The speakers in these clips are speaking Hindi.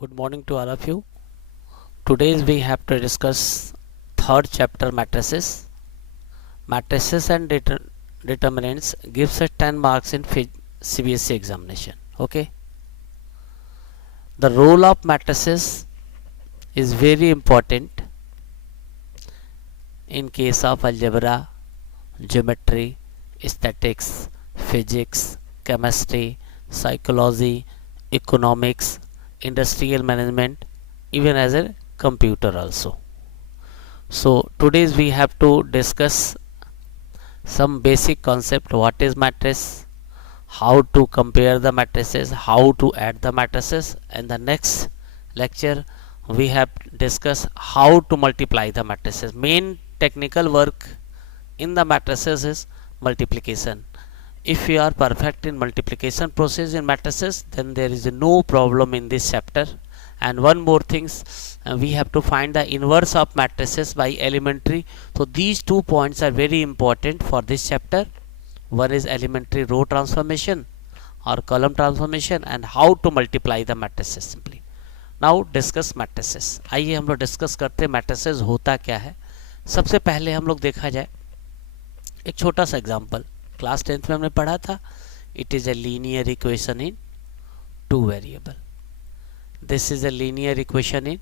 Good morning to all of you. Today we have to discuss third chapter matrices. Matrices and determinants gives us 10 marks in CBSE examination. Okay. The role of matrices is very important in case of algebra, geometry, statistics, physics, chemistry, psychology, economics, industrial management, even as a computer also. So today we have to discuss some basic concept. What is matrix, how to compare the matrices, how to add the matrices, and the next lecture we have discussed how to multiply the matrices. Main technical work in the matrices is multiplication. If you are perfect in multiplication process in matrices, then there is no problem in this chapter. And one more things, we have to find the inverse of matrices by elementary. So these 2 points are very important for this chapter. One is elementary row transformation or column transformation and how to multiply the matrices simply. Now discuss matrices. आइए हम लोग डिस्कस करते हैं matrices होता क्या है. सबसे पहले हम लोग देखा जाए एक छोटा सा एग्जाम्पल क्लास 10th में हमने पढ़ा था. It is a linear equation in 2 variable. This is a linear equation in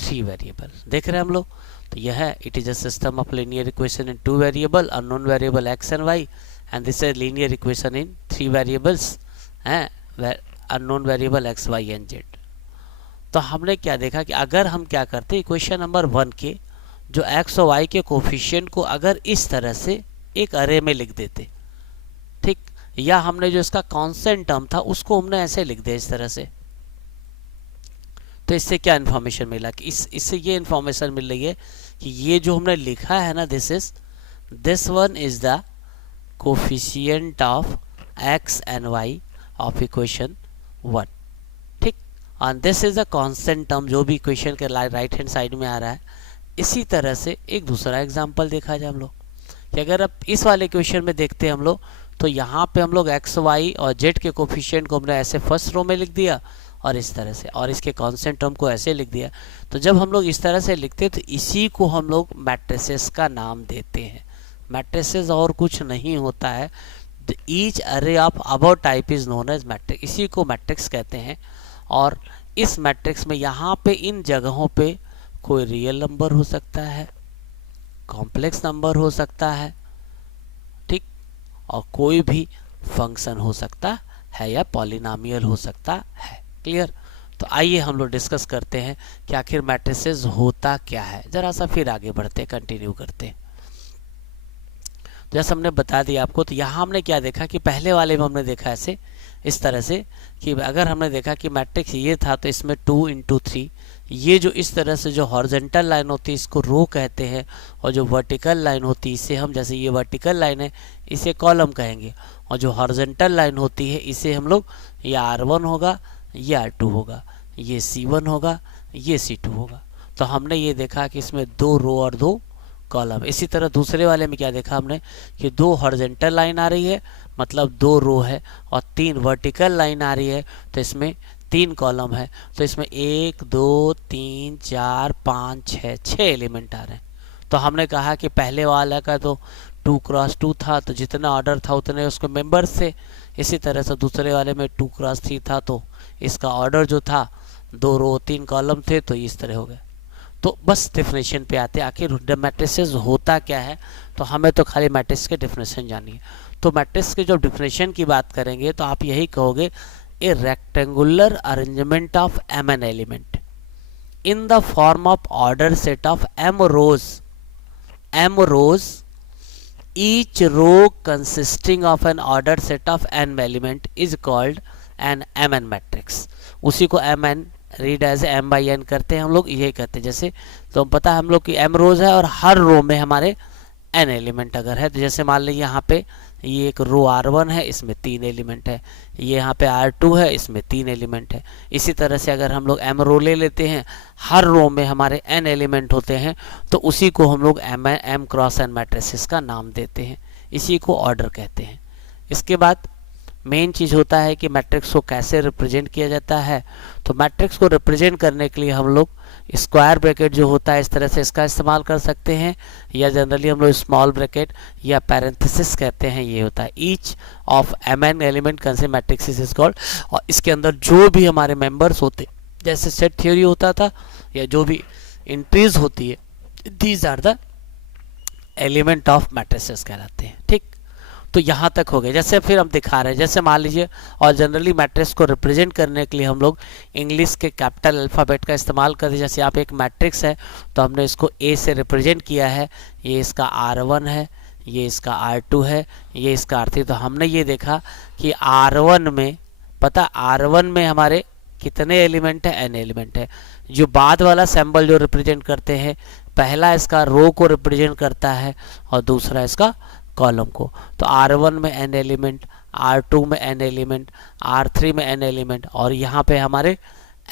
3 variable. देख रहे हैं हम लोग. तो यह है it is a system of linear equation in 2 variable, unknown variable x and y, and this is linear equation in 3 variables हैं, unknown variable x y and z. तो हमने क्या देखा कि अगर हम क्या करते इक्वेशन नंबर 1 के जो एक्स और वाई के कोफिशिएंट को अगर इस तरह से एक अरे में लिख देते, ठीक, या हमने जो इसका कांस्टेंट टर्म था उसको हमने ऐसे लिख दिया इस तरह से, तो इससे क्या इन्फॉर्मेशन मिला कि इससे ये इन्फॉर्मेशन मिल रही है कि ये जो हमने लिखा है ना, this one is the coefficient of x and y of equation 1, ठीक, और this is the constant term जो भी इक्वेशन के राइट हैंड साइड में आ रहा है. इसी तरह से एक दूसरा एग्जांपल देखा जाए हम लोग कि अगर अब इस वाले इक्वेशन में देखते हैं हम लोग, तो यहाँ पे हम लोग एक्स वाई और जेड के कोफिशिएंट को हमने ऐसे फर्स्ट रो में लिख दिया और इस तरह से, और इसके कांस्टेंट टर्म को ऐसे लिख दिया. तो जब हम लोग इस तरह से लिखते हैं तो इसी को हम लोग मैट्रिसेस का नाम देते हैं. मैट्रिसेस और कुछ नहीं होता है. Each array of above type is known as matrix. इसी को मैट्रिक्स कहते हैं. और इस मैट्रिक्स में यहाँ पे इन जगहों पे कोई रियल नंबर हो सकता है, कॉम्प्लेक्स नंबर हो सकता है, ठीक, और कोई भी फंक्शन हो सकता है या पॉलिनोमियल हो सकता है. क्लियर. तो आइए हम लोग डिस्कस करते हैं कि आखिर मैट्रिसेस होता क्या है. जरा सा फिर आगे बढ़ते हैं, कंटिन्यू करते हैं. जैसे हमने बता दिया आपको, तो यहाँ हमने क्या देखा कि पहले वाले में हमने देखा ऐसे इस तरह से कि अगर हमने देखा कि मैट्रिक्स ये था तो इसमें 2 into 3, ये जो इस तरह से जो हॉरिजॉन्टल लाइन होती है इसको रो कहते हैं, और जो वर्टिकल लाइन होती है इसे हम, जैसे ये वर्टिकल लाइन है इसे कॉलम कहेंगे, और जो हॉरिजॉन्टल लाइन होती है इसे हम लोग ये R1 होगा, ये R2 होगा, ये C1 होगा, ये C2 होगा. तो हमने ये देखा कि इसमें 2 रो और 2 कॉलम. इसी तरह दूसरे वाले में क्या देखा हमने कि 2 हॉरिजॉन्टल लाइन आ रही है, मतलब 2 रो है, और 3 वर्टिकल लाइन आ रही है तो इसमें 3 कॉलम है. तो इसमें 1 2 3 4 5 6 एलिमेंट आ रहे हैं. तो हमने कहा कि पहले वाला का तो 2 × 2 था, तो जितना ऑर्डर था उतने उसके मेंबर्स थे. इसी तरह से दूसरे वाले में 2 × 3 था, तो इसका ऑर्डर जो था 2 रो 3 कॉलम थे, तो इस तरह हो गया. तो बस डेफिनेशन पे आते हैं आखिर मैट्रिसेस होता क्या है. तो हमें तो खाली मैट्रिक्स के डेफिनेशन जानी है. तो मैट्रिक्स के जो डेफिनेशन की बात करेंगे तो आप यही कहोगे, ए rectangular arrangement of mn element in the form of order set of m rows, each row consisting of an ordered set of n element is called an mn matrix. उसी को mn रीड एज m/n करते हैं हम लोग, यही कहते हैं. जैसे तो पता है हम लोग कि m रोज है और हर रो में हमारे n एलिमेंट अगर है, तो जैसे मान लीजिए यहाँ पे ये एक रो R1 है, इसमें 3 एलिमेंट है, ये यहाँ पे R2 है, इसमें 3 एलिमेंट है. इसी तरह से अगर हम लोग m रो ले लेते हैं, हर रो में हमारे n एलिमेंट होते हैं, तो उसी को हम लोग m × n मैट्रिसेस का नाम देते हैं. इसी को ऑर्डर कहते हैं. इसके बाद मेन चीज़ होता है कि मैट्रिक्स को कैसे रिप्रेजेंट किया जाता है। तो मैट्रिक्स को रिप्रेजेंट करने के लिए हम लोग स्क्वायर ब्रैकेट जो होता है इस तरह से इसका इस्तेमाल कर सकते हैं, या जनरली हम लोग स्मॉल ब्रैकेट या पैरेंथेसिस कहते हैं, ये होता है। Each of mn element consist matrix is called, और इसके अंदर जो भी हमारे मेंबर्स होते, जैसे सेट थ्योरी होता था या जो भी एंट्रीज होती है, these are the element of matrices कहलाते हैं। ठीक, तो यहाँ तक हो गए। जैसे फिर हम दिखा रहे हैं, जैसे मान लीजिए, और जनरली मैट्रिक्स को रिप्रेजेंट करने के लिए हम लोग इंग्लिश के कैपिटल अल्फ़ाबेट का इस्तेमाल करते हैं। जैसे यहाँ पे एक मैट्रिक्स है तो हमने इसको ए से रिप्रेजेंट किया है, ये इसका R1 है, ये इसका R2 है, ये इसका R3। तो हमने ये देखा कि R1 में, पता R1 में हमारे कितने एलिमेंट है, n एलिमेंट है। जो बाद वाला सिंबल जो रिप्रेजेंट करते हैं, पहला इसका रो को रिप्रेजेंट करता है और दूसरा इसका कॉलम को। तो R1 में n एलिमेंट, R2 में n एलिमेंट, R3 में n एलिमेंट, और यहाँ पे हमारे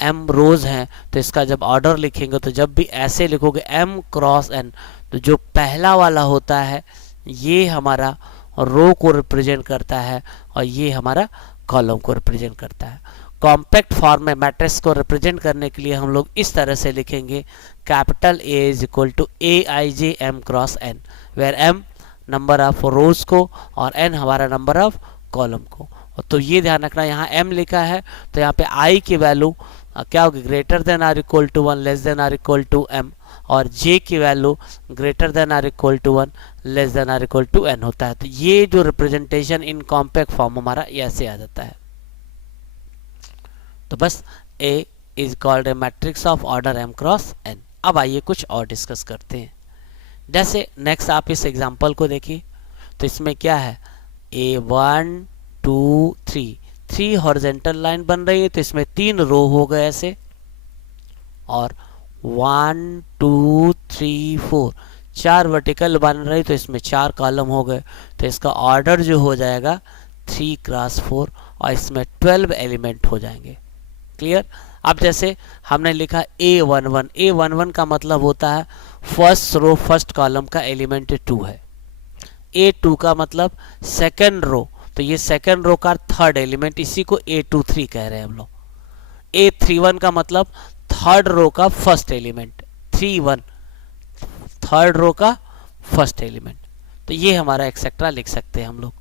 m रोज हैं। तो इसका जब ऑर्डर लिखेंगे तो जब भी ऐसे लिखोगे m क्रॉस n, तो जो पहला वाला होता है ये हमारा रो को रिप्रेजेंट करता है और ये हमारा कॉलम को रिप्रेजेंट करता है। कॉम्पैक्ट फॉर्म में मैट्रिक्स को रिप्रेजेंट करने के लिए हम लोग इस तरह से लिखेंगे, capital A is equal to Aij m cross n, where m number of rows को और n हमारा नंबर ऑफ कॉलम को। तो ये ध्यान रखना, यहाँ m लिखा है तो यहाँ पे i की वैल्यू क्या होगी, greater than or equal to 1 less than or equal to m, और j की value greater than or equal to 1 less than or equal to n होता है। तो ये जो रिप्रेजेंटेशन इन कॉम्पैक्ट फॉर्म हमारा ऐसे आ जाता है। तो बस A is called a matrix of order m cross n। अब आइए कुछ और डिस्कस करते हैं। जैसे नेक्स्ट आप इस एग्जांपल को देखिए, तो इसमें क्या है, A1 2 3 हॉरिजॉन्टल लाइन बन रही है, तो इसमें 3 रो हो गए ऐसे, और 1 2 3 4 वर्टिकल बन रही, तो इसमें 4 कॉलम हो गए। तो इसका ऑर्डर जो हो जाएगा 3 क्रॉस 4, और इसमें 12 एलिमेंट हो जाएंगे। क्लियर। अब जैसे हमने लिखा A11 का मतलब होता है फर्स्ट रो फर्स्ट कॉलम का एलिमेंट 2 है। A2 का मतलब सेकंड रो, तो ये सेकंड रो का थर्ड एलिमेंट, इसी को A23 कह रहे हैं हम लोग। A31 का मतलब थर्ड रो का फर्स्ट एलिमेंट, 31 थर्ड रो का फर्स्ट एलिमेंट। तो ये हमारा एक्सेट्रा लिख सकते हैं हम लोग।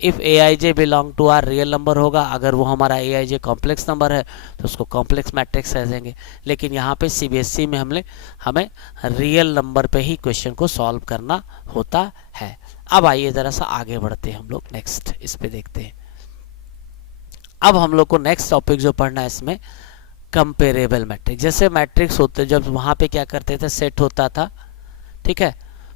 If Aij belong to R real number होगा, अगर वो हमारा Aij कॉम्प्लेक्स नंबर है तो उसको कॉम्प्लेक्स मैट्रिक्स कह देंगे। लेकिन यहाँ पे CBSE में हमें रियल नंबर पे ही क्वेश्चन को सॉल्व करना होता है। अब आइए ज़रा सा आगे बढ़ते हैं हम लोग, नेक्स्ट इस पे देखते हैं। अब हम लोग को नेक्स्ट टॉपिक जो पढ़ना है इसमें कंपेरेबल मैट्रिक्स। जैसे मैट्रिक्स होते, जब वहाँ पे क्या करते थे, सेट होता था, ठीक है,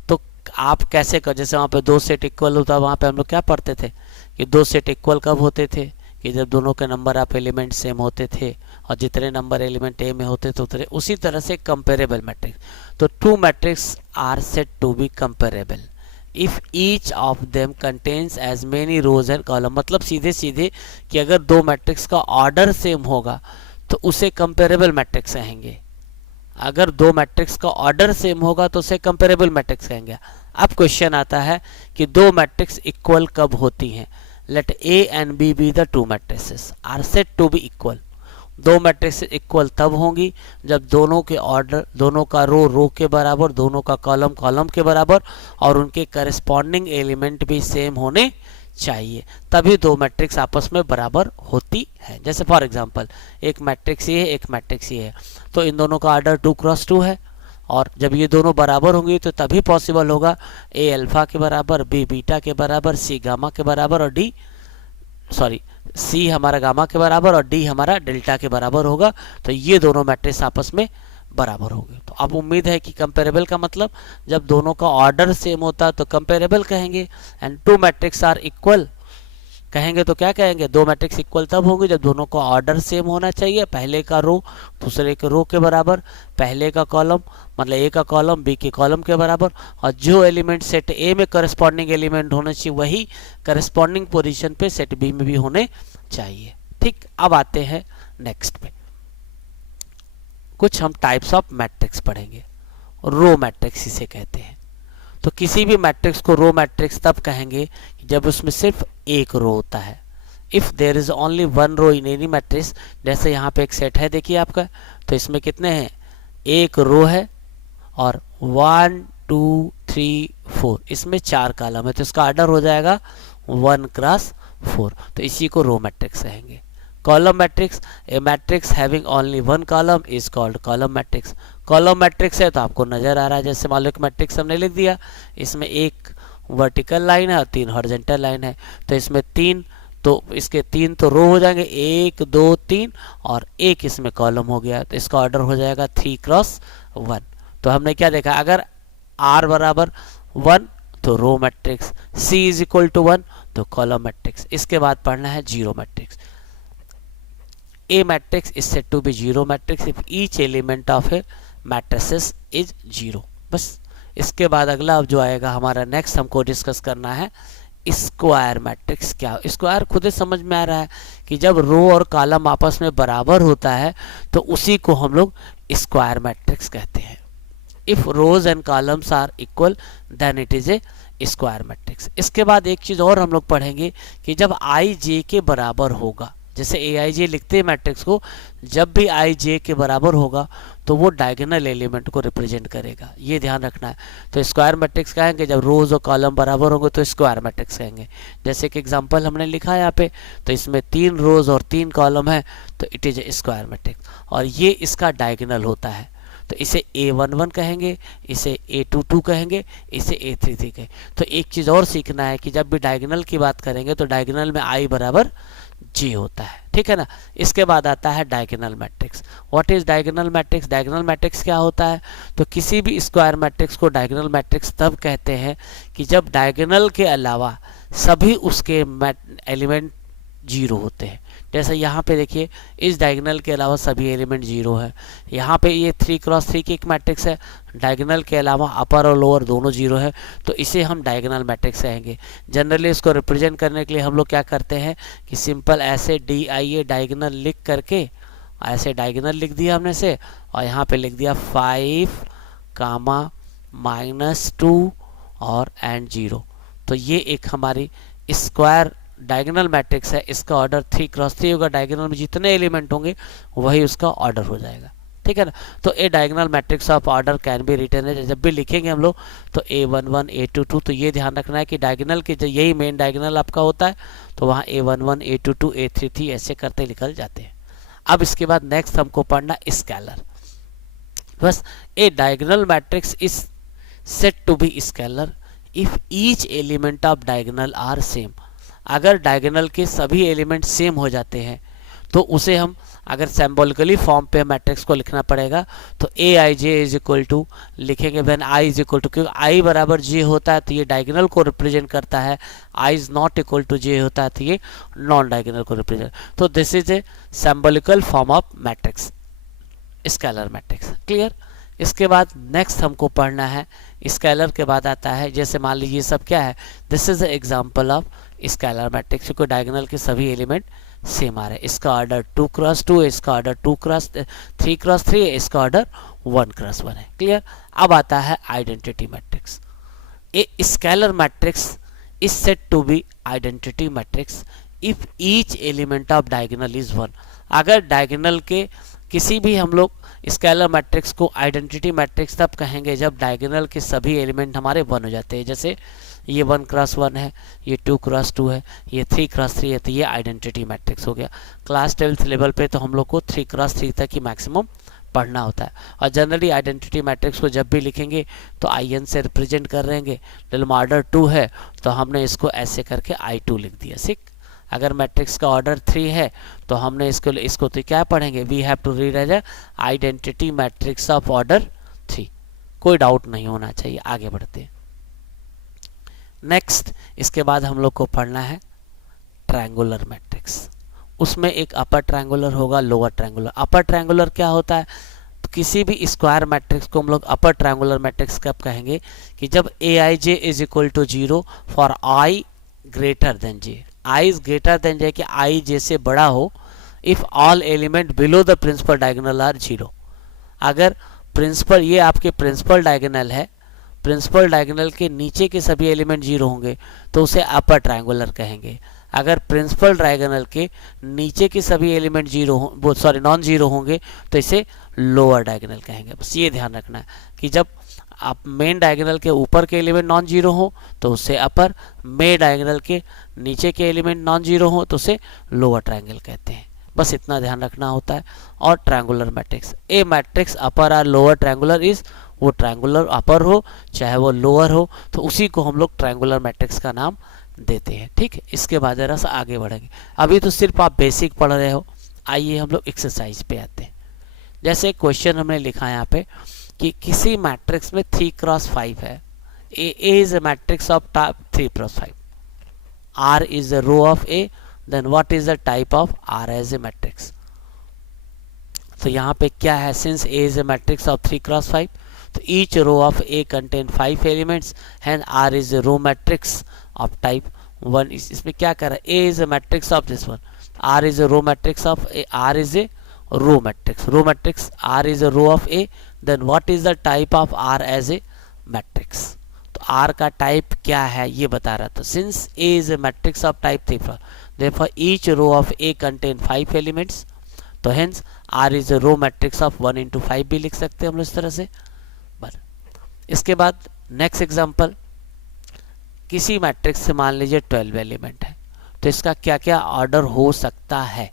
तो आप कैसे कर, जैसे वहाँ पे 2 सेट इक्वल होता, वहाँ पे हम लोग क्या पढ़ते थे कि 2 सेट इक्वल कब होते थे, कि जब दोनों के नंबर ऑफ एलिमेंट सेम होते थे और जितने नंबर एलिमेंट ए में होते थे उतने। उसी तरह से कंपेरेबल मैट्रिक्स, तो 2 matrix are set to be comparable if each of them contains as many rows and column. मतलब सीधे सीधे कि अगर 2 मैट्रिक्स का ऑर्डर सेम होगा तो उसे कंपेरेबल मैट्रिक्स कहेंगे। अगर 2 मैट्रिक्स का ऑर्डर सेम होगा तो उसे कंपेरेबल मैट्रिक्स कहेंगे। अब क्वेश्चन आता है कि 2 मैट्रिक्स इक्वल कब होती हैं। Let A and B be the 2 matrices are set to be equal. 2 matrix equal तब होंगी जब दोनों के ऑर्डर, दोनों का रो के बराबर, दोनों का कॉलम के बराबर और उनके करस्पॉन्डिंग एलिमेंट भी सेम होने चाहिए, तभी 2 मैट्रिक्स आपस में बराबर होती है। जैसे फॉर एग्जांपल एक मैट्रिक्स ये है, एक मैट्रिक्स ये है, तो इन दोनों का ऑर्डर 2 क्रॉस 2 है, और जब ये दोनों बराबर होंगे तो तभी पॉसिबल होगा A अल्फा के बराबर, B बीटा के बराबर, C गामा के बराबर और C हमारा गामा के बराबर और D हमारा डेल्टा के बराबर होगा। तो ये दोनों मैट्रिक्स आपस में बराबर होंगे। तो अब उम्मीद है कि कंपेरेबल का मतलब जब दोनों का ऑर्डर सेम होता तो कंपेरेबल कहेंगे, एंड 2 मैट्रिक्स आर इक्वल कहेंगे तो क्या कहेंगे, 2 मैट्रिक्स इक्वल तब होंगे जब दोनों का ऑर्डर सेम होना चाहिए, पहले का रो दूसरे के रो के बराबर, पहले का कॉलम मतलब A का कॉलम B के कॉलम के बराबर, और जो एलिमेंट सेट A में करस्पॉन्डिंग एलिमेंट होना चाहिए वही करस्पॉन्डिंग पोजीशन पे सेट B में भी होने चाहिए। ठीक, अब आते हैं नेक्स्ट पे, कुछ हम टाइप्स ऑफ मैट्रिक्स पढ़ेंगे। रो मैट्रिक्स इसे कहते हैं। तो किसी भी मैट्रिक्स को रो मैट्रिक्स तब कहेंगे जब उसमें सिर्फ एक रो होता है, if there is only one row in any matrix, जैसे यहाँ पे एक सेट है देखिए आपका, तो इसमें कितने हैं, एक रो है और 1 2 3 4, इसमें 4 कॉलम है, तो इसका ऑर्डर हो जाएगा 1 क्रॉस 4, तो इसी को रो मैट्रिक्स कहेंगे। Column matrix, A matrix having only one column is called column matrix. Column matrix है तो आपको नजर आ रहा है, जैसे मान लो एक मैट्रिक्स हमने लिख दिया, इसमें एक वर्टिकल लाइन है और 3 हॉरिजॉन्टल लाइन है, तो इसमें 3, तो इसके 3 तो रो हो जाएंगे, 1 2 3 और एक इसमें कॉलम हो गया, तो इसका ऑर्डर हो जाएगा 3 क्रॉस 1। तो हमने क्या देखा, अगर R बराबर 1 तो row matrix, C is equal to 1 तो कॉलम मैट्रिक्स। इसके बाद पढ़ना है zero matrix. A matrix is said to be zero matrix if each element of a matrices is zero। बस इसके बाद अगला अब जो आएगा हमारा नेक्स्ट हमको डिस्कस करना है स्क्वायर मैट्रिक्स। क्या स्क्वायर खुद ही समझ में आ रहा है कि जब रो और कॉलम आपस में बराबर होता है तो उसी को हम लोग स्क्वायर मैट्रिक्स कहते हैं। If rows and columns are equal then it is a square matrix. इसके बाद एक चीज और हम लोग पढ़ेंगे कि जब आई जे के बराबर होगा, जैसे ए आई जे लिखते हैं मैट्रिक्स को, जब भी आई जे के बराबर होगा तो वो डायगोनल एलिमेंट को रिप्रेजेंट करेगा, ये ध्यान रखना है। तो स्क्वायर मैट्रिक्स कहेंगे जब रोज और कॉलम बराबर होंगे तो स्क्वायर मैट्रिक्स कहेंगे। जैसे कि एग्जांपल हमने लिखा है यहाँ पे, तो इसमें 3 रोज और 3 कॉलम है तो it is a square matrix, और ये इसका डायगोनल होता है, तो इसे A11 कहेंगे, इसे A22 कहेंगे, इसे A33 कहेंगे। तो एक चीज़ और सीखना है कि जब भी डायगोनल की बात करेंगे तो डायगोनल में I बराबर J होता है, ठीक है ना। इसके बाद आता है diagonal matrix. What is diagonal matrix? Diagonal matrix क्या होता है? तो किसी भी स्क्वायर मैट्रिक्स को डायगोनल मैट्रिक्स तब कहते हैं कि जब डायगोनल के अलावा सभी उसके एलिमेंट जीरो होते हैं। जैसे यहाँ पे देखिए, इस डायगोनल के अलावा सभी एलिमेंट जीरो है। यहाँ पे ये 3 क्रॉस 3 की एक मैट्रिक्स है, डायगोनल के अलावा अपर और लोअर दोनों जीरो है, तो इसे हम डायगोनल मैट्रिक्स कहेंगे। जनरली इसको रिप्रेजेंट करने के लिए हम लोग क्या करते हैं कि सिंपल ऐसे DIA डायगोनल लिख करके, ऐसे डायगोनल लिख दिया हमने से, और यहाँ पे लिख दिया 5, -2 और एंड 0। तो ये एक हमारी स्क्वायर डायगोनल मैट्रिक्स है। इसका ऑर्डर 3 क्रॉस 3 होगा, डायगोनल में जितने एलिमेंट होंगे वही उसका ऑर्डर हो जाएगा, ठीक है ना। तो a diagonal matrix of order can be written है, जब भी लिखेंगे हम लोग तो A11 A22, तो ये ध्यान रखना है कि डायगोनल के यही मेन डायगोनल आपका होता है, तो वहाँ A11 A22 A33 ऐसे करते निकल जाते हैं। अब इसके बाद नेक्स्ट हमको पढ़ना स्केलर। बस a diagonal matrix is set to be scalar if each element of diagonal are same. अगर डायगोनल के सभी एलिमेंट सेम हो जाते हैं तो उसे हम अगर सिंबॉलिकली फॉर्म पे मैट्रिक्स को लिखना पड़ेगा तो AIJ इज इक्वल टू लिखेंगे when I is equal to, क्योंकि I बराबर J होता है तो ये डायगोनल को रिप्रेजेंट करता है, I is not equal to J होता है तो ये नॉन डायगोनल को रिप्रेजेंट। तो this is a symbolical form of matrix, scalar matrix. Clear. इसके बाद नेक्स्ट हमको पढ़ना है स्केलर के बाद आता है, जैसे मान लीजिए सब क्या है, this is example of scalar matrix, क्योंकि डायगोनल के सभी एलिमेंट सेम आ रहे हैं। इसका ऑर्डर 2 क्रॉस 2 है, इसका ऑर्डर 3 क्रॉस 3 है, इसका ऑर्डर 1 क्रॉस 1 है। क्लियर। अब आता है identity matrix. A scalar matrix is said to be identity matrix if each element of diagonal is 1। अगर डायगोनल के किसी भी हम लोग स्केलर मैट्रिक्स को आइडेंटिटी मैट्रिक्स तब कहेंगे जब डायगोनल के सभी एलिमेंट हमारे 1 हो जाते हैं। जैसे ये 1 क्रॉस 1 है, ये 2 क्रॉस 2 है, ये 3 क्रॉस 3 है, तो ये आइडेंटिटी मैट्रिक्स हो गया। क्लास 12th लेवल पे तो हम लोग को 3 क्रॉस 3 तक ही मैक्सिमम पढ़ना होता है। और जनरली आइडेंटिटी मैट्रिक्स को जब भी लिखेंगे तो IN से रिप्रेजेंट कर रहेंगे। ऑर्डर 2 है तो हमने इसको ऐसे करके I2 लिख दिया। ठीक। अगर मैट्रिक्स का ऑर्डर 3 है तो हमने इसको तो क्या पढ़ेंगे, we have to read as identity matrix of order 3। कोई डाउट नहीं होना चाहिए। आगे बढ़ते हैं नेक्स्ट। इसके बाद हम लोग को पढ़ना है ट्रायंगुलर मैट्रिक्स। उसमें एक अपर ट्रायंगुलर होगा, लोअर ट्रायंगुलर। अपर ट्रायंगुलर क्या होता है, तो किसी भी स्क्वायर मैट्रिक्स को हम लोग अपर ट्रायंगुलर मैट्रिक्स कब कहेंगे कि जब AIJ is equal to 0 for I greater than J। I is greater than J कि I J से बड़ा हो if all element below the principal diagonal are 0। अगर प्रिंसिपल, ये आपके प्रिंसिपल डायगोनल है, प्रिंसिपल डायगोनल के नीचे के सभी एलिमेंट 0 होंगे तो उसे अपर ट्रायंगुलर कहेंगे। अगर प्रिंसिपल डायगोनल के नीचे के सभी एलिमेंट नॉन जीरो होंगे तो इसे लोअर डायगोनल कहेंगे। बस ये ध्यान रखना है कि जब आप मेन डायगोनल के ऊपर के एलिमेंट नॉन जीरो हो तो उसे अपर, मेन डायगोनल के नीचे के एलिमेंट नॉन जीरो हो तो उसे लोअर ट्रायंगल कहते हैं। बस इतना ध्यान रखना होता है। और ट्रायंगुलर मैट्रिक्स, ए मैट्रिक्स अपर और लोअर ट्रायंगुलर इज, वो ट्रायंगुलर अपर हो चाहे वो लोअर हो तो उसी को हम लोग ट्रायंगुलर मैट्रिक्स का नाम देते हैं। ठीक है, इसके बाद जरा सा आगे बढ़ेंगे। अभी तो सिर्फ आप बेसिक पढ़ रहे हो, आइए हम लोग एक्सरसाइज पे आते हैं। जैसे क्वेश्चन हमने लिखा है यहाँ पे कि किसी मैट्रिक्स में 3x5 है, A is a matrix of type 3x5, R is the row of A, then what is the type of R as a matrix? तो यहाँ पे क्या है, since A is a matrix of 3x5, तो each row of A contain 5 elements, and R is a row matrix of type 1. इसमें क्या कर रहा है, A is a matrix of this one, R is a row matrix of A, R is a row matrix, R is a row of A, then what is the type of R as a matrix? तो R का टाइप क्या है ये बता रहा था। Since A is a matrix of type 3, therefore each row of A contain 5 elements, तो hence R is a row matrix of 1 into 5 भी लिख सकते हैं हम लोग इस तरह से। बस इसके बाद नेक्स्ट एग्जांपल, किसी मैट्रिक्स से मान लीजिए 12 एलिमेंट है, तो इसका क्या क्या ऑर्डर हो सकता है।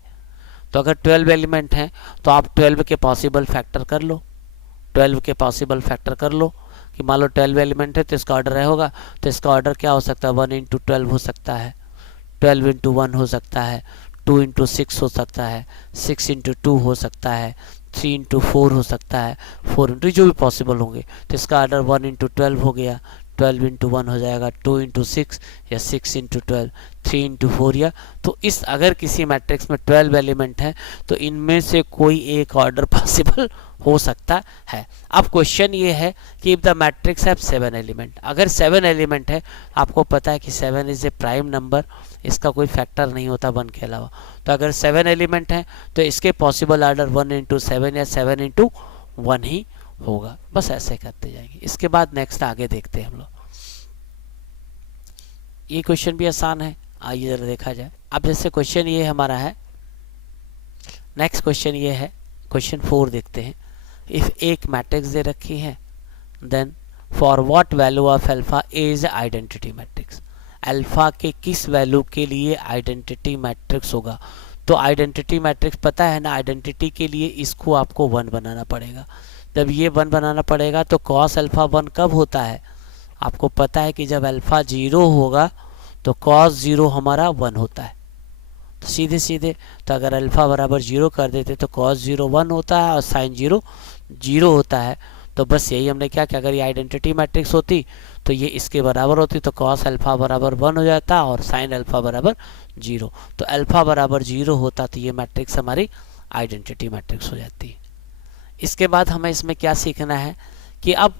तो अगर 12 एलिमेंट हैं तो आप 12 के पॉसिबल फैक्टर कर लो, 12 के पॉसिबल फैक्टर कर लो कि मान लो 12 एलिमेंट है तो इसका ऑर्डर है होगा, तो इसका ऑर्डर क्या हो सकता है, 1 into 12 हो सकता है, 12 into 1 हो सकता है, 2 into 6 हो सकता है, 6 into 2 हो सकता है, 3 into 4 हो सकता है, 4 into जो भी पॉसिबल होंगे। तो इसका ऑर्डर 1 into 12 हो गया, 12 into 1 हो जाएगा, 2 into 6 या 6 into 12, 3 into 4 या तो इस अगर किसी मैट्रिक्स में 12 एलिमेंट हैं तो इनमें से कोई एक ऑर्डर पॉसिबल हो सकता है। अब क्वेश्चन ये है कि if the matrix have 7 element, अगर 7 एलिमेंट है, आपको पता है कि 7 इज ए प्राइम नंबर, इसका कोई फैक्टर नहीं होता 1 के अलावा। तो अगर 7 एलिमेंट हैं तो इसके पॉसिबल ऑर्डर 1 into 7 या 7 into 1 ही होगा। बस ऐसे करते जाएंगे। इसके बाद नेक्स्ट आगे देखते हैं हम लोग। ये क्वेश्चन भी आसान है, आइए जरा देखा जाए। अब जैसे क्वेश्चन ये हमारा है, नेक्स्ट क्वेश्चन ये है, क्वेश्चन 4 देखते हैं। इफ एक मैट्रिक्स दे रखी है, then for what value of alpha is identity matrix, alpha के किस वैल्यू के लिए आइडेंटिटी मैट्रिक्स होगा। तो आइडेंटिटी मैट्रिक्स पता है ना, आइडेंटिटी के लिए इसको आपको 1 बनाना पड़ेगा। जब ये 1 बनाना पड़ेगा तो कॉस अल्फा 1 कब होता है, आपको पता है कि जब अल्फा 0 होगा तो कॉस 0 हमारा 1 होता है। तो सीधे सीधे तो अगर अल्फा बराबर 0 कर देते तो कॉस 0 1 होता है और साइन 0 0 होता है। तो बस यही हमने क्या किया, अगर ये आइडेंटिटी मैट्रिक्स होती तो ये इसके बराबर होती, तो कॉस अल्फा बराबर 1 हो जाता और साइन अल्फा बराबर 0। तो अल्फा बराबर 0 होता तो ये मैट्रिक्स हमारी आइडेंटिटी मैट्रिक्स हो जाती है। इसके बाद हमें इसमें क्या सीखना है कि अब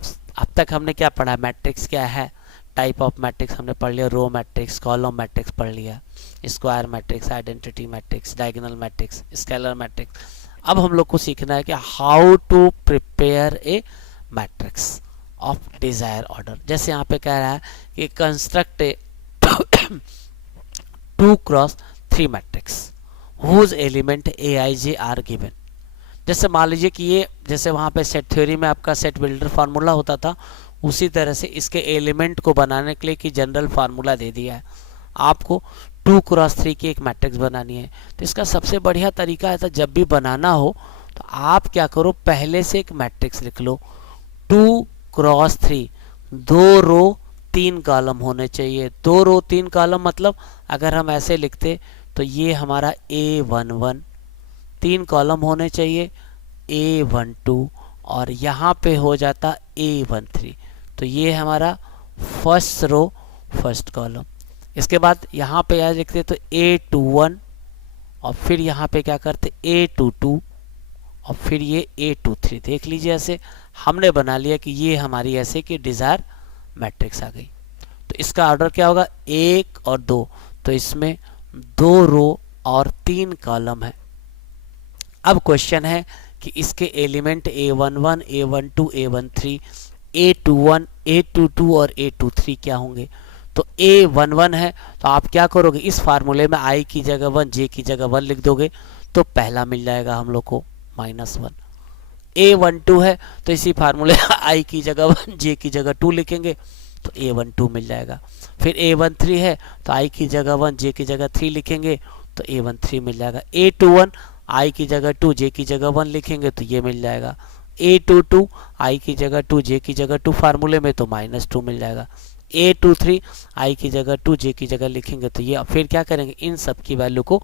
तक हमने क्या पढ़ा, मैट्रिक्स क्या है, टाइप ऑफ मैट्रिक्स हमने पढ़ लिया, रो मैट्रिक्स, कॉलम मैट्रिक्स पढ़ लिया, square matrix, identity matrix, diagonal matrix, scalar matrix. अब हम लोग को सीखना है कि how to prepare a matrix of desire order. जैसे यहाँ पे कह रहा है कि construct a 2x3 matrix whose element aij are given. जैसे मान लीजिए कि ये जैसे वहाँ पे सेट थ्योरी में आपका सेट बिल्डर फार्मूला होता था, उसी तरह से इसके एलिमेंट को बनाने के लिए कि जनरल फार्मूला दे दिया है आपको। 2x3 की एक मैट्रिक्स बनानी है तो इसका सबसे बढ़िया तरीका है, तो जब भी बनाना हो तो आप क्या करो, पहले से एक मैट्रिक्स लिख लो 2x3, 2 रो 3 कॉलम होने चाहिए। 2 रो 3 कॉलम मतलब अगर हम ऐसे लिखते तो ये हमारा A11, 3 कॉलम होने चाहिए A12 और यहाँ पे हो जाता A13। तो ये हमारा फर्स्ट रो फर्स्ट कॉलम। इसके बाद यहाँ पे याद लिखते तो A21 और फिर यहाँ पे क्या करते A22 और फिर ये A23। देख लीजिए ऐसे हमने बना लिया कि ये हमारी ऐसे की डिजायर मैट्रिक्स आ गई। तो इसका ऑर्डर क्या होगा, 1 और 2, तो इसमें 2 रो और 3 कॉलम है। अब क्वेश्चन है कि इसके element A11, A12, A13, A21, A22 और A23 क्या होंगे। तो A11 है, तो आप क्या करोगे, इस फार्मूले में I की जगह 1, J की जगह 1 लिख दोगे तो पहला मिल जाएगा हम लोग को -1। A12 है तो इसी फार्मूले I की जगह 1, J की जगह 2 लिखेंगे तो A12 मिल जाएगा। फिर A13 है तो I की जगह 1, J की जगह 3 लिखेंगे तो A13 मिल जाएगा। A21 I की जगह 2, J की जगह 1 लिखेंगे तो ये मिल जाएगा। A22 I की जगह 2, J की जगह 2 फार्मूले में तो -2 मिल जाएगा। A23 I की जगह 2, J की जगह लिखेंगे तो ये, फिर क्या करेंगे, इन सब की वैल्यू को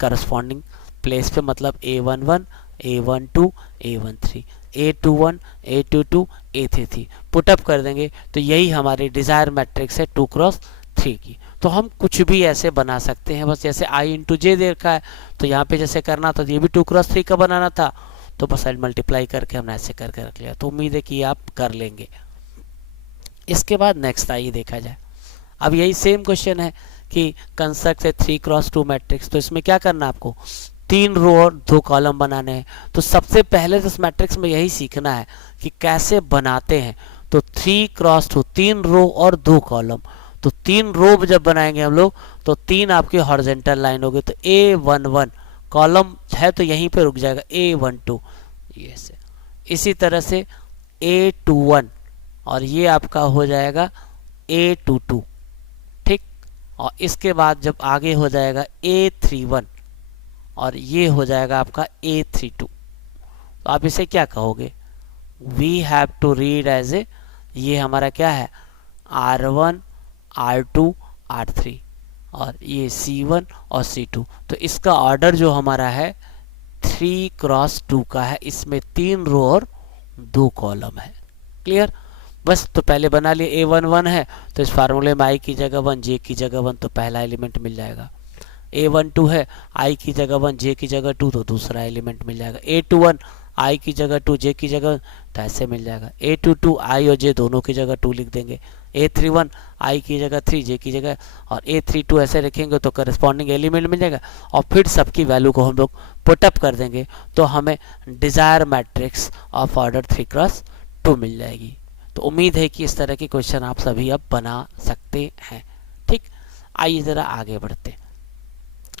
करस्पॉन्डिंग प्लेस पे, मतलब A11, A12, A13, A21, A22, A33 put up कर देंगे तो यही हमारी डिजायर मैट्रिक्स है 2x3 की। तो हम कुछ भी ऐसे बना सकते हैं, बस जैसे I इंटू जे दे रखा है तो यहाँ पे जैसे करना था, ये भी 2x3 का बनाना था, तो बस मल्टीप्लाई करके हमने ऐसे करके रख लिया। तो उम्मीद है कि आप कर लेंगे। इसके बाद नेक्स्ट आइए देखा जाए। अब यही सेम क्वेश्चन है कि कंस्ट्रक्ट है 3x2 मैट्रिक्स। तो इसमें क्या करना है आपको, 3 रो और 2 कॉलम बनाने हैं। तो सबसे पहले तो इस मैट्रिक्स में यही सीखना है कि कैसे बनाते हैं। तो 3x2, 3 रो और 2 कॉलम। तो 3 रो जब बनाएंगे हम लोग तो 3 आपकी हॉरिजॉन्टल लाइन होगी। तो A11 कॉलम है तो यहीं पे रुक जाएगा, A12 ये से। इसी तरह से A21 और ये आपका हो जाएगा A22, ठीक। और इसके बाद जब आगे हो जाएगा A31 और ये हो जाएगा आपका A32। तो आप इसे क्या कहोगे, we have to read as A, ये हमारा क्या है R1, R2, R3 और ये C1 और C2। तो इसका ऑर्डर जो हमारा है 3x2 का है, इसमें 3 रो और 2 कॉलम है। क्लियर, बस तो पहले बना लिए। A11 है तो इस फार्मूले में I की जगह 1, J की जगह 1 तो पहला एलिमेंट मिल जाएगा। A12 है I की जगह 1, J की जगह 2 तो दूसरा एलिमेंट मिल जाएगा। A21 I की जगह 2, J की जगह तो ऐसे मिल जाएगा। A22 I और J दोनों की जगह 2 लिख देंगे। A31 I की जगह 3, J की जगह, और A32 ऐसे रखेंगे तो करस्पॉन्डिंग एलिमेंट मिल जाएगा। और फिर सबकी वैल्यू को हम लोग पुटअप कर देंगे तो हमें desire matrix of order 3x2 मिल जाएगी। तो उम्मीद है कि इस तरह के क्वेश्चन आप सभी अब बना सकते हैं, ठीक। आइए ज़रा आगे बढ़ते हैं।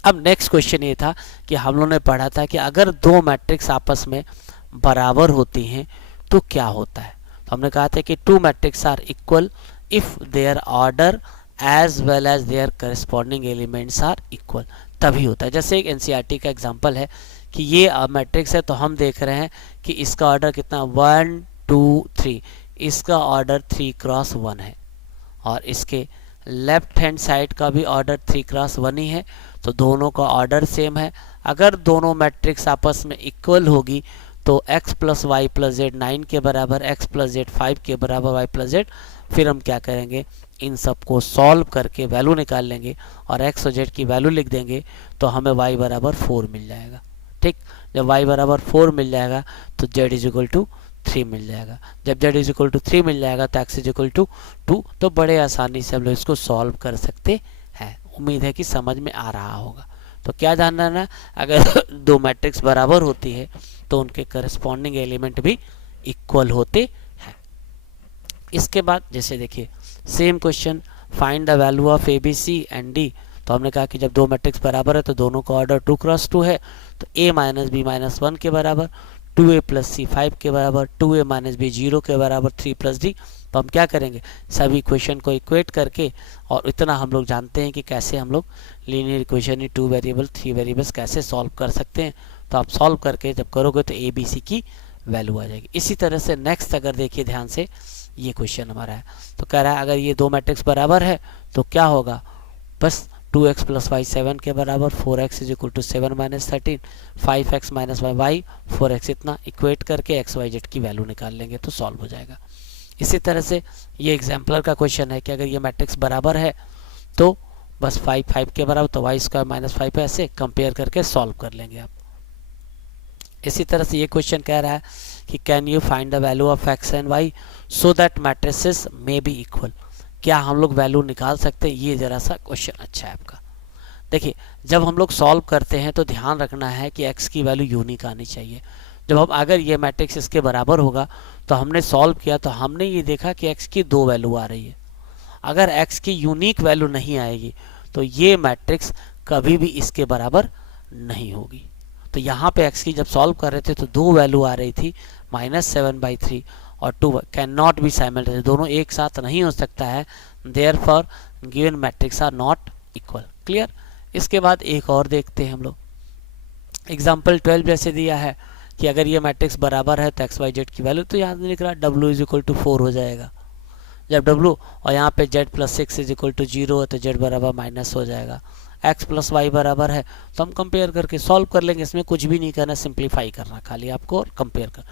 अब नेक्स्ट क्वेश्चन ये था कि हम लोगों ने पढ़ा था कि अगर दो मैट्रिक्स आपस में बराबर होती हैं तो क्या होता है। तो हमने कहा था कि 2 matrix are equal if their order as well as their corresponding elements are equal, तभी होता है। जैसे एक एनसीईआरटी का एग्जांपल है कि ये मैट्रिक्स है तो हम देख रहे हैं कि इसका ऑर्डर कितना 1 2 3, इसका ऑर्डर 3x1 है और इसके लेफ्ट हैंड साइड का भी ऑर्डर 3x1 ही है। तो दोनों का ऑर्डर सेम है। अगर दोनों मैट्रिक्स आपस में इक्वल होगी तो x plus y plus z 9 के बराबर, x प्लस जेड 5 के बराबर, y प्लस जेड, फिर हम क्या करेंगे, इन सबको सॉल्व करके वैल्यू निकाल लेंगे और x और z की वैल्यू लिख देंगे तो हमें y बराबर 4 मिल जाएगा, ठीक। जब y बराबर 4 मिल जाएगा तो z इज इक्वल टू 3 मिल जाएगा। जब z इज इक्वल टू 3 मिल जाएगा तो x इज इक्वल टू 2। तो बड़े आसानी से हम लोग इसको सॉल्व कर सकते हैं। उम्मीद है कि समझ में आ रहा होगा। तो क्या जानना है ना, अगर दो मैट्रिक्स बराबर होती है तो उनके करस्पॉन्डिंग एलिमेंट भी इक्वल होते हैं। इसके बाद जैसे देखिए same question, find the value of a b c and d. तो हमने कहा कि जब दो मैट्रिक्स बराबर है तो दोनों का ऑर्डर 2x2 है। तो a माइनस बी माइनस 1 के बराबर, 2a प्लस सी 5 के बराबर, 2a माइनस बी 0 के बराबर, 3 प्लस डी। तो हम क्या करेंगे, सभी इक्वेशन को इक्वेट करके, और इतना हम लोग जानते हैं कि कैसे हम लोग लीनियर इक्वेशन ही 2 वेरिएबल 3 वेरिएबल्स कैसे सॉल्व कर सकते हैं। तो आप सॉल्व करके जब करोगे तो ए बी सी की वैल्यू आ जाएगी। इसी तरह से नेक्स्ट अगर देखिए ध्यान से, ये क्वेश्चन हमारा है तो कह रहा है अगर ये दो मैट्रिक्स बराबर है तो क्या होगा, बस 2x प्लस वाई 7 के बराबर, 4x is equal to 7 minus 13, 5x minus y 4x, इतना इक्वेट करके एक्स वाई जेड की वैल्यू निकाल लेंगे तो सॉल्व हो जाएगा। इसी तरह से ये एग्जाम्पलर का क्वेश्चन है कि अगर ये मैट्रिक्स बराबर है तो बस 5 के बराबर तो वाई स्क्वायर माइनस 5 है, ऐसे कंपेयर करके सॉल्व कर लेंगे आप। इसी तरह से ये क्वेश्चन कह रहा है कि can you find the value of x and y so that matrices may be equal. क्या हम लोग वैल्यू निकाल सकते हैं, ये जरा सा क्वेश्चन अच्छा है आपका। देखिए जब हम लोग सॉल्व करते हैं तो ध्यान रखना है कि x की वैल्यू यूनिक आनी चाहिए। जब हम अगर ये मैट्रिक्स इसके बराबर होगा तो हमने सॉल्व किया तो हमने ये देखा कि x की 2 वैल्यू आ रही है, अगर x की यूनिक वैल्यू नहीं आएगी तो ये मैट्रिक्स कभी भी इसके बराबर नहीं होगी। तो यहाँ पे x की जब सॉल्व कर रहे थे तो दो वैल्यू आ रही थी, -7/3 और 2 कैन नॉट बी साइमल्टेनियस, दोनों एक साथ नहीं हो सकता है। Therefore given matrix are not equal. Clear. इसके बाद एक और देखते हैं हम लोग। एग्जाम्पल 12 जैसे दिया है कि अगर ये मैट्रिक्स बराबर है तो XYZ की वैल्यू, तो यहाँ लिख रहा है W = 4 हो जाएगा। जब W और यहाँ पे Z + 6 = 0 है तो Z बराबर माइनस हो जाएगा। X + Y बराबर है तो हम कंपेयर करके सॉल्व कर लेंगे। इसमें कुछ भी नहीं करना, सिंप्लीफाई करना खाली आपको और कंपेयर कर।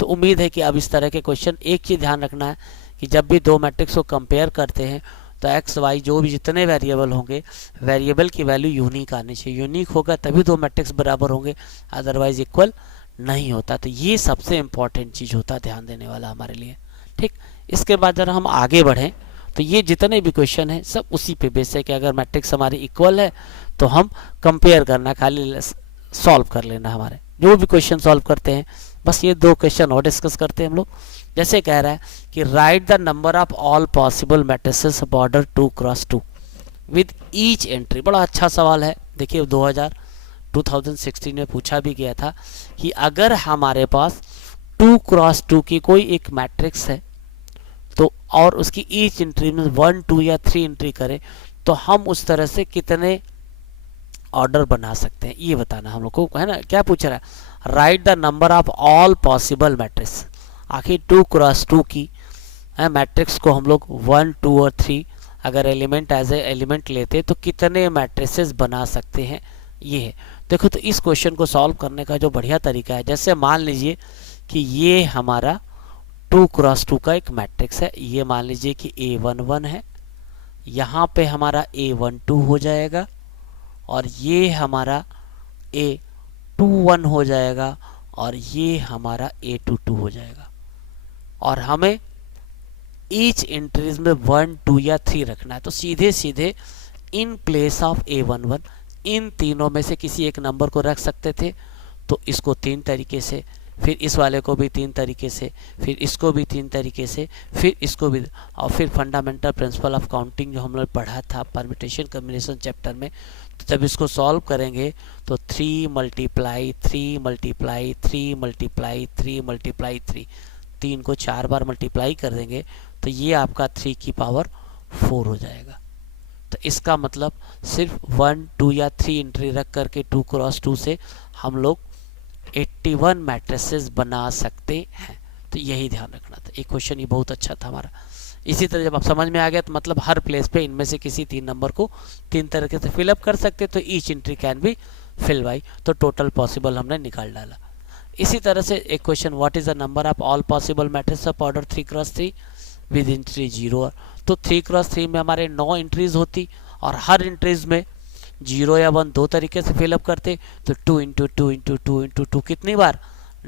तो उम्मीद है कि अब इस तरह के क्वेश्चन, एक चीज़ ध्यान रखना है कि जब भी दो मैट्रिक्स को कंपेयर करते हैं तो एक्स वाई जो भी जितने वेरिएबल होंगे, वेरिएबल की वैल्यू यूनिक आनी चाहिए। यूनिक होगा तभी दो मैट्रिक्स बराबर होंगे, अदरवाइज इक्वल नहीं होता। तो ये सबसे इम्पॉर्टेंट चीज़ होता है ध्यान देने वाला हमारे लिए। ठीक। इसके बाद जब हम आगे बढ़ें तो ये जितने भी क्वेश्चन हैं सब उसी पे बेस है कि अगर मैट्रिक्स हमारी इक्वल है तो हम कंपेयर करना, खाली सॉल्व कर लेना। हमारे जो भी क्वेश्चन सॉल्व करते हैं बस ये दो क्वेश्चन और डिस्कस करते हैं हम लोग। जैसे कह रहा है कि right the number of all possible matrices of order 2x2 with each entry. बड़ा अच्छा सवाल है। देखिए 2016 में पूछा भी गया था कि अगर हमारे पास 2x2 की कोई एक मैट्रिक्स है तो और उसकी ईच एंट्री में 1, 2 या 3 एंट्री करें तो हम उस तरह से कितने ऑर्डर बना सकते हैं, ये बताना हम लोग को है ना। क्या पूछ रहा है? Right the number of all possible matrix. आखिर 2x2 की मैट्रिक्स को हम लोग 1, 2 और 3 अगर एलिमेंट एज ए एलिमेंट लेते तो कितने मैट्रिसेस बना सकते हैं, ये है। देखो तो इस क्वेश्चन को सॉल्व करने का जो बढ़िया तरीका है, जैसे मान लीजिए कि ये हमारा 2x2 का एक मैट्रिक्स है। ये मान लीजिए कि A11 है, यहाँ पे हमारा A12 हो जाएगा और ये हमारा A21 हो जाएगा और ये हमारा A22 हो जाएगा। और हमें ईच एंट्रीज में 1, 2 या 3 रखना है। तो सीधे सीधे इन प्लेस ऑफ A11 इन तीनों में से किसी एक नंबर को रख सकते थे। तो इसको 3 तरीके से, फिर इस वाले को भी 3 तरीके से, फिर इसको भी 3 तरीके से, फिर इसको भी, और फिर फंडामेंटल प्रिंसिपल ऑफ काउंटिंग जो हम लोग पढ़ा था परम्यूटेशन कॉम्बिनेशन चैप्टर में। तो जब इसको सॉल्व करेंगे तो 3 × 3 × 3 × 3 × 3 3 को 4 बार मल्टीप्लाई कर देंगे तो ये आपका 3 की पावर 4 हो जाएगा। तो इसका मतलब सिर्फ 1, 2 या 3 एंट्री रख करके 2x2 से हम लोग 81 मैट्रिसेस बना सकते हैं। तो यही ध्यान रखना था। एक क्वेश्चन ये बहुत अच्छा था हमारा। इसी तरह जब आप समझ में आ गया तो मतलब हर प्लेस पे इनमें से किसी 3 नंबर को 3 तरीके से फिलअप कर सकते, तो each entry can be fill by, तो टोटल पॉसिबल हमने निकाल डाला। इसी तरह से एक question, what is the number of all possible matrix of order 3x3 with entry 0। तो 3x3 में हमारे 9 एंट्रीज होती और हर एंट्रीज में 0 या 1 दो तरीके से फिलअप करते। तो 2 × 2 × 2 × 2 कितनी बार?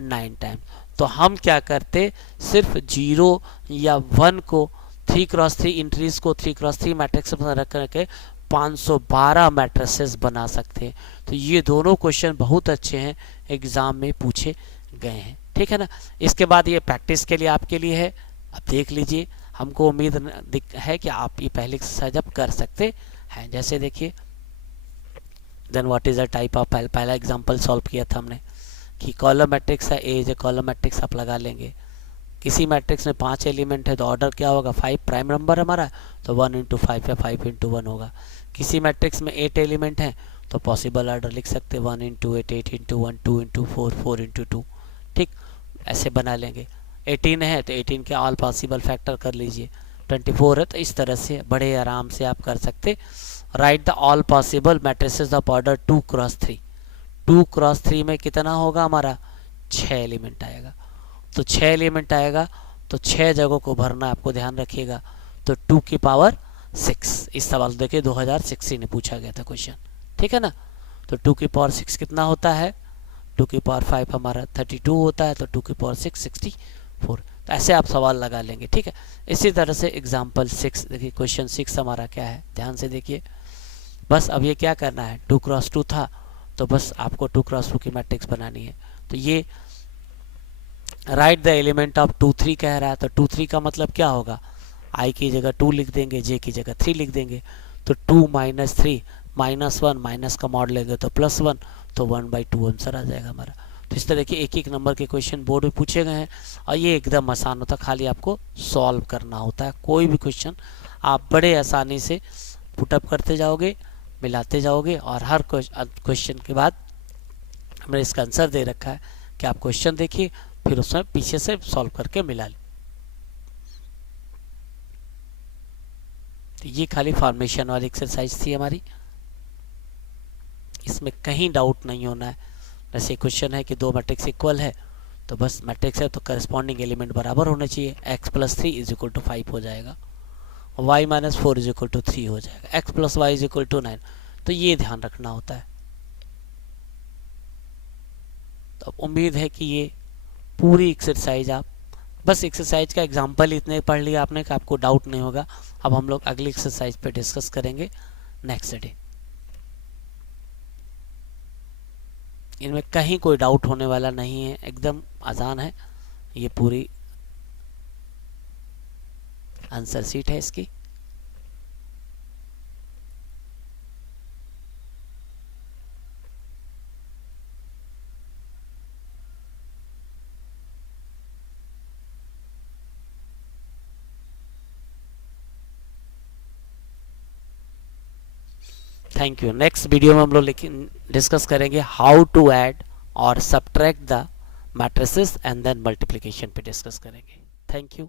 9 टाइम। तो हम क्या करते, सिर्फ 0 या 1 को 3x3 एंट्रीज को 3x3 मैट्रिक्स में रख करके 512 मैट्रिसेस बना सकते हैं। तो ये दोनों क्वेश्चन बहुत अच्छे हैं, एग्जाम में पूछे गए हैं। ठीक है ना। इसके बाद ये प्रैक्टिस के लिए आपके लिए है, अब देख लीजिए। हमको उम्मीद है कि आप ये पहले एक्सरसाइज आप कर सकते हैं। जैसे देखिए, then what is the type of, पहला एग्जांपल सॉल्व किया था हमने कि कॉलम मैट्रिक्स है, ए कॉलम मैट्रिक्स आप लगा लेंगे। किसी मैट्रिक्स में 5 एलिमेंट है तो ऑर्डर क्या होगा? 5 प्राइम नंबर हमारा, तो 1 × 5 या 5 × 1 होगा। किसी मैट्रिक्स में 8 एलिमेंट हैं तो पॉसिबल ऑर्डर लिख सकते हैं 1 × 8, 8 × 1, 2 × 4, 4 × 2। ठीक, ऐसे बना लेंगे। 18 है तो 18 के ऑल पॉसिबल फैक्टर कर लीजिए। 24 है तो इस तरह से बड़े आराम से आप कर सकते। Right the all possible matrices of order 2x3। 2x3 में कितना होगा हमारा? 6 एलिमेंट आएगा। तो 6 एलिमेंट आएगा तो 6 जगहों को भरना, आपको ध्यान रखिएगा। तो 2 की पावर 6। इस सवाल देखिए 2016 में पूछा गया था क्वेश्चन। ठीक है ना। तो 2 की पावर 6 कितना होता है? 2 की पावर 5 हमारा 32 होता है, तो 2 की पावर 6 64। तो ऐसे आप सवाल लगा लेंगे। ठीक है। इसी तरह से एग्जाम्पल 6 देखिए, क्वेश्चन 6 हमारा क्या है, ध्यान से देखिए। बस अब ये क्या करना है, 2x2 था तो बस आपको 2x2 की मैट्रिक्स बनानी है। तो ये राइट द एलिमेंट ऑफ 2, 3 कह रहा है, तो 2, 3 का मतलब क्या होगा? आई की जगह 2 लिख देंगे, जे की जगह 3 लिख देंगे। तो 2 माइनस 3 माइनस 1, माइनस का मॉड लेंगे तो प्लस 1, तो 1/2 आंसर आ जाएगा हमारा। तो इस तरह के एक एक नंबर के क्वेश्चन बोर्ड में पूछे गए हैं और ये एकदम आसान होता है, खाली आपको सॉल्व करना होता है। कोई भी क्वेश्चन आप बड़े आसानी से पुटअप करते जाओगे, मिलाते जाओगे, और हर क्वेश्चन के बाद हमने इसका आंसर दे रखा है कि आप क्वेश्चन देखिए, फिर उसमें पीछे से सॉल्व करके मिला ली। तो ये खाली फॉर्मेशन वाली एक्सरसाइज थी हमारी, इसमें कहीं डाउट नहीं होना है। जैसे क्वेश्चन है कि दो मैट्रिक्स इक्वल है, तो बस मैट्रिक्स है तो करस्पॉन्डिंग एलिमेंट बराबर होने चाहिए। x + 3 = 5 हो जाएगा, y - 4 = 3 हो जाएगा, x + y = 9। तो ये ध्यान रखना होता है। तो उम्मीद है कि ये पूरी एक्सरसाइज आप, बस एक्सरसाइज का एग्जाम्पल इतने पढ़ लिया आपने कि आपको डाउट नहीं होगा। अब हम लोग अगली एक्सरसाइज पे डिस्कस करेंगे नेक्स्ट डे। इनमें कहीं कोई डाउट होने वाला नहीं है, एकदम आसान है। ये पूरी आंसर शीट है इसकी। Thank you. नेक्स्ट वीडियो में हम लोग लेकिन डिस्कस करेंगे हाउ टू ऐड और subtract the matrices and then multiplication पे डिस्कस करेंगे। Thank you.